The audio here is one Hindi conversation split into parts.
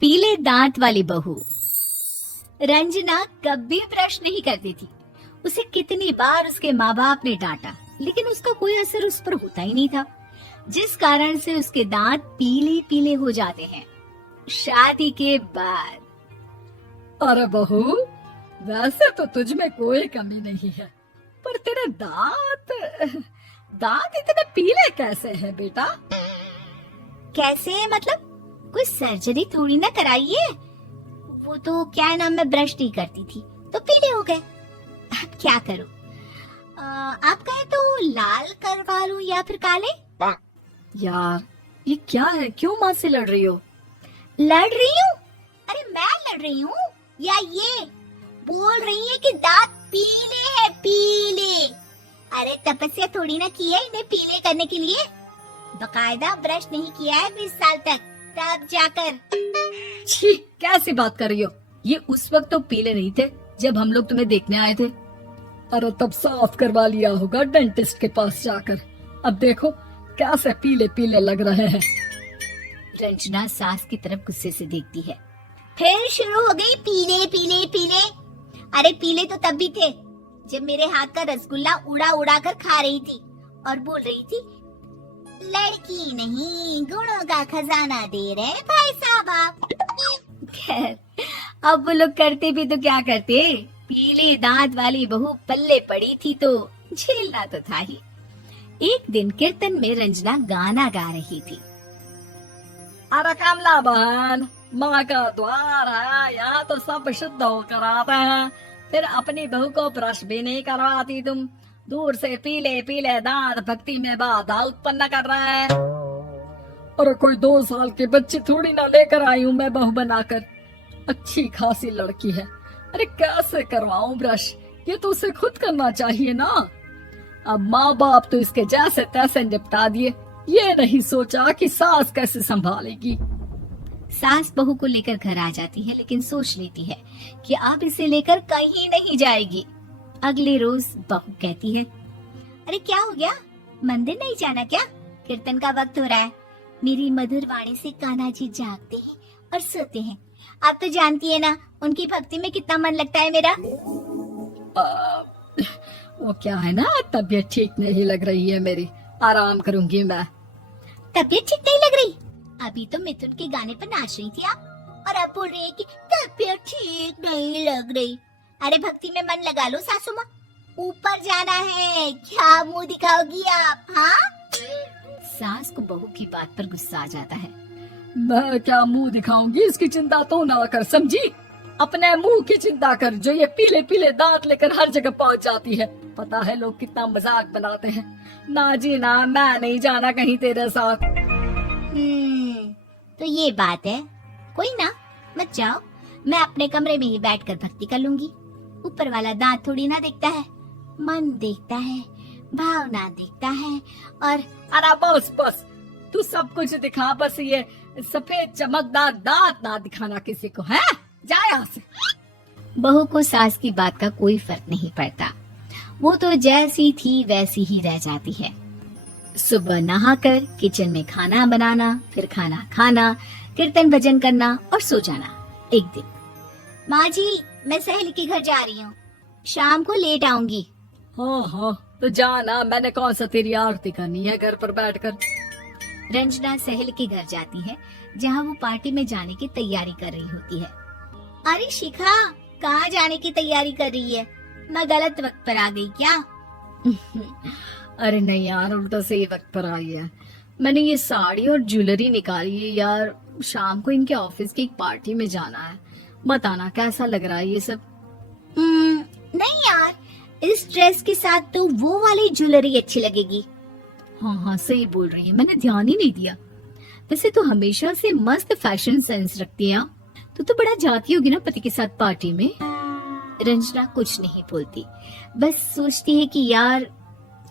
पीले दांत वाली बहू। रंजना कभी ब्रश नहीं करती थी। उसे कितनी बार उसके माँ बाप ने डांटा, लेकिन उसका कोई असर उस पर होता ही नहीं था, जिस कारण से उसके दांत पीले पीले हो जाते हैं। शादी के बाद अरे बहू, वैसे तो तुझ में कोई कमी नहीं है, पर तेरे दांत दांत इतने पीले कैसे हैं बेटा? कैसे मतलब? कोई सर्जरी थोड़ी ना कराइए। वो तो क्या नाम, मैं ब्रश नहीं करती थी तो पीले हो गए। अब क्या करूं? आप कहे तो लाल करवा लूं या फिर काले? यार ये क्या है, क्यों माँ से लड़ रही हो? लड़ रही हूँ? अरे मैं लड़ रही हूँ या ये बोल रही है कि दांत पीले हैं, पीले। अरे तपस्या थोड़ी ना की है इन्हें पीले करने के लिए। बकायदा ब्रश नहीं किया है 20 साल तक, तब जाकर। छी, कैसी बात कर रही हो? ये उस वक्त तो पीले नहीं थे जब हम लोग तुम्हें देखने आए थे। अरे तब साफ करवा लिया होगा डेंटिस्ट के पास जाकर। अब देखो कैसे पीले पीले लग रहे हैं। रंजना सास की तरफ गुस्से से देखती है। फिर शुरू हो गई पीले पीले पीले। अरे पीले तो तब भी थे जब मेरे हाथ का रसगुल्ला उड़ा उड़ा कर खा रही थी और बोल रही थी, लड़की नहीं गुणों का खजाना दे रहे भाई साहब आप। खैर, अब वो लोग करते भी तो क्या करते, पीले दांत वाली बहू पल्ले पड़ी थी तो झेलना तो था ही। एक दिन कीर्तन में रंजना गाना गा रही थी। अरे कमला बहन, माँ का द्वार है, यहाँ तो सब शुद्ध होकर आते हैं, फिर अपनी बहू को ब्रश भी नहीं करवाती तुम। दूर से पीले पीले दांत भक्ति में बाधा उत्पन्न कर रहे हैं। अरे कोई 2 साल के बच्चे थोड़ी ना लेकर आई हूँ मैं बहू बनाकर। अच्छी खासी लड़की है, अरे कैसे करवाऊं ब्रश? ये तो उसे खुद करना चाहिए ना। अब माँ बाप तो इसके जैसे तैसे निपटा दिए, ये नहीं सोचा कि सास कैसे संभालेगी। सास बहू को लेकर घर आ जाती है, लेकिन सोच लेती है कि अब इसे लेकर कहीं नहीं जाएगी। अगले रोज बहू कहती है, अरे क्या हो गया, मंदिर नहीं जाना क्या? कीर्तन का वक्त हो रहा है। मेरी मधुर वाणी से कान्हा जी जागते हैं और सोते हैं। आप तो जानती है ना उनकी भक्ति में कितना मन लगता है मेरा। वो क्या है ना, तबीयत ठीक नहीं लग रही है मेरी, आराम करूंगी मैं। तबीयत ठीक नहीं लग रही? अभी तो मिथुन के गाने पर नाच रही थी आप, और अब बोल रही है कि तबीयत ठीक नहीं लग रही। अरे भक्ति में मन लगा लो सासू माँ, ऊपर जाना है, क्या मुंह दिखाओगी आप? हाँ? सास को बहू की बात पर गुस्सा आ जाता है। मैं क्या मुंह दिखाऊंगी, इसकी चिंता तो ना कर, समझी? अपने मुंह की चिंता कर, जो ये पीले पीले दांत लेकर हर जगह पहुंच जाती है। पता है लोग कितना मजाक बनाते हैं। ना जी ना, मैं नहीं जाना कहीं तेरे साथ। तो ये बात है। कोई ना, मत जाओ, मैं अपने कमरे में ही बैठकर भक्ति कर लूंगी। ऊपर वाला दांत थोड़ी ना देखता है, मन देखता है, भावना देखता है। और अरे बस बस, तू सब कुछ दिखा, बस ये सफेद चमकदार दांत ना दिखाना किसी को, है? जा यहाँ से। बहू को सास की बात का कोई फर्क नहीं पड़ता। वो तो जैसी थी वैसी ही रह जाती है। सुबह नहाकर किचन में खाना बनाना, फिर खाना खाना, कीर्तन भजन करना और सो जाना। एक दिन, माँ जी मैं सहेली के घर जा रही हूँ, शाम को लेट आऊंगी। हाँ हाँ तो जाना, मैंने कौन सा तेरी आरती करनी है घर पर बैठकर। रंजना सहेली के घर जाती है, जहाँ वो पार्टी में जाने की तैयारी कर रही होती है। अरे शिखा, कहाँ जाने की तैयारी कर रही है? मैं गलत वक्त पर आ गई क्या? अरे नहीं यार, उल्टा सही वक्त पर आई है। मैंने ये साड़ी और ज्वेलरी निकाली है यार, शाम को इनके ऑफिस की एक पार्टी में जाना है। बताना कैसा लग रहा है ये सब? नहीं यार, इस ड्रेस के साथ तो वो वाली ज्वेलरी अच्छी लगेगी। हाँ हाँ सही बोल रही है, मैंने ध्यान ही नहीं दिया। वैसे तो हमेशा से मस्त फैशन सेंस रखती है। तो बड़ा जाती होगी ना पति के साथ पार्टी में। रंजना कुछ नहीं बोलती, बस सोचती है कि यार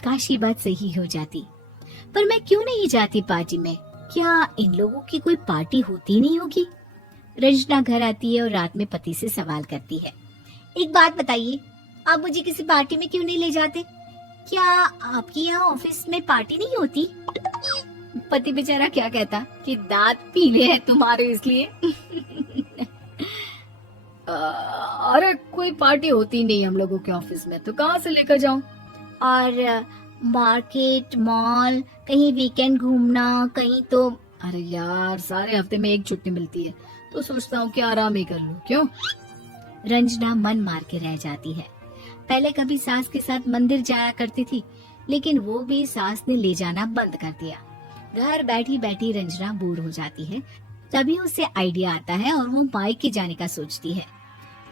काश ये बात सही हो जाती। पर मैं क्यों नहीं जाती पार्टी में? क्या इन लोगों की कोई पार्टी होती नहीं होगी? रंजना घर आती है और रात में पति से सवाल करती है, एक बात बताइए, आप मुझे किसी पार्टी में क्यों नहीं ले जाते? क्या आपके यहाँ ऑफिस में पार्टी नहीं होती? पति बेचारा क्या कहता कि दांत पीले हैं तुम्हारे इसलिए। अरे कोई पार्टी होती नहीं हम लोगों के ऑफिस में, तो कहाँ से लेकर जाऊं? और मार्केट, मॉल, कहीं वीकेंड घूमना, कहीं तो। अरे यार, सारे हफ्ते में एक छुट्टी मिलती है, तो सोचता हूँ कि आराम ही कर लूं। क्यों? रंजना मन मार के रह जाती है। पहले कभी सास के साथ मंदिर जाया करती थी, लेकिन वो भी सास ने ले जाना बंद कर दिया। घर बैठी बैठी रंजना बोर हो जाती है। तभी उसे आइडिया आता है और वो मायके जाने का सोचती है।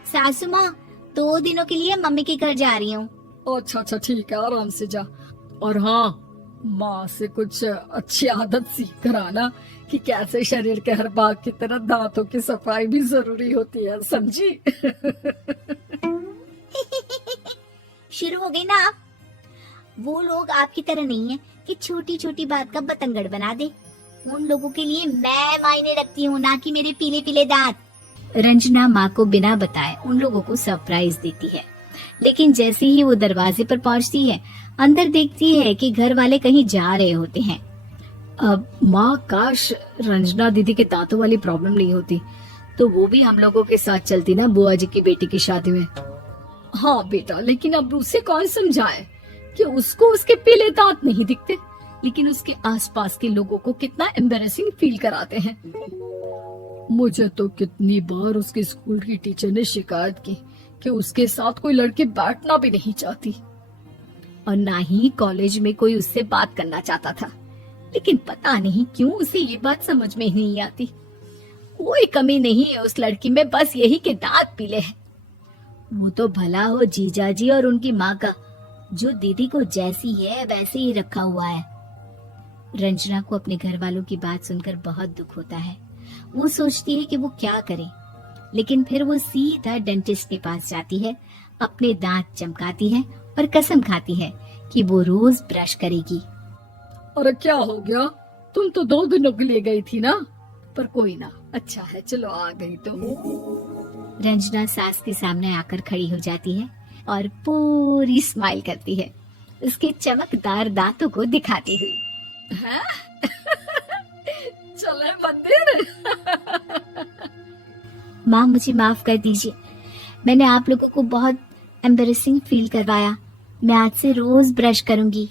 सासू माँ, 2 दिनों के लिए मम्मी के घर जा रही हूँ। अच्छा अच्छा, ठीक है, आराम से जा। और हाँ, माँ से कुछ अच्छी आदत सीख कर आना कि कैसे शरीर के हर भाग की तरह दांतों की सफाई भी जरूरी होती है, समझी? शुरू हो गई ना आप? वो लोग आपकी तरह नहीं है कि छोटी छोटी बात का बतंगड़ बना दे। उन लोगों के लिए मैं मायने रखती हूँ, ना कि मेरे पीले पीले दांत। रंजना माँ को बिना बताए उन लोगों को सरप्राइज देती है, लेकिन जैसे ही वो दरवाजे पर पहुंचती है, अंदर देखती है कि घर वाले कहीं जा रहे होते हैं। अब माँ, काश रंजना दीदी के दांतों वाली प्रॉब्लम नहीं होती, तो वो भी हम लोगों के साथ चलती ना बुआ जी की बेटी की शादी में। हाँ बेटा, लेकिन अब उसे कौन समझाए कि उसको उसके पीले दांत नहीं दिखते, लेकिन उसके आसपास के लोगों को कितना एम्बैरेसिंग फील कराते हैं। मुझे तो कितनी बार उसके स्कूल की टीचर ने शिकायत की कि उसके साथ कोई लड़की बैठना भी नहीं चाहती, और ना ही कॉलेज में कोई उससे बात करना चाहता था। लेकिन पता नहीं क्यों उसे ये बात समझ में ही नहीं आती। कोई कमी नहीं है उस लड़की में, बस यही कि दांत पीले हैं। वो तो भला हो जीजा जी और उनकी माँ का, जो दीदी को जैसी है वैसे ही रखा हुआ है। रंजना को अपने घर वालों की बात सुनकर बहुत दुख होता है। वो सोचती है कि वो क्या करे, लेकिन फिर वो सीधा डेंटिस्ट के पास जाती है, अपने दांत चमकाती है और कसम खाती है कि वो रोज ब्रश करेगी। अरे क्या हो गया? तुम तो 2 दिनों के लिए गई थी ना? पर कोई ना, अच्छा है, चलो आ गई तो। रंजना सास के सामने आकर खड़ी हो जाती है और पूरी स्माइल करती है, उसके चमकदार दांतों को दिखाती हुई। हैं? चले मंदिर? माँ, मुझे माफ कर दीजिए, मैंने आप लोगों को बहुत एम्बैरेसिंग फील करवाया। मैं आज से रोज ब्रश करूंगी।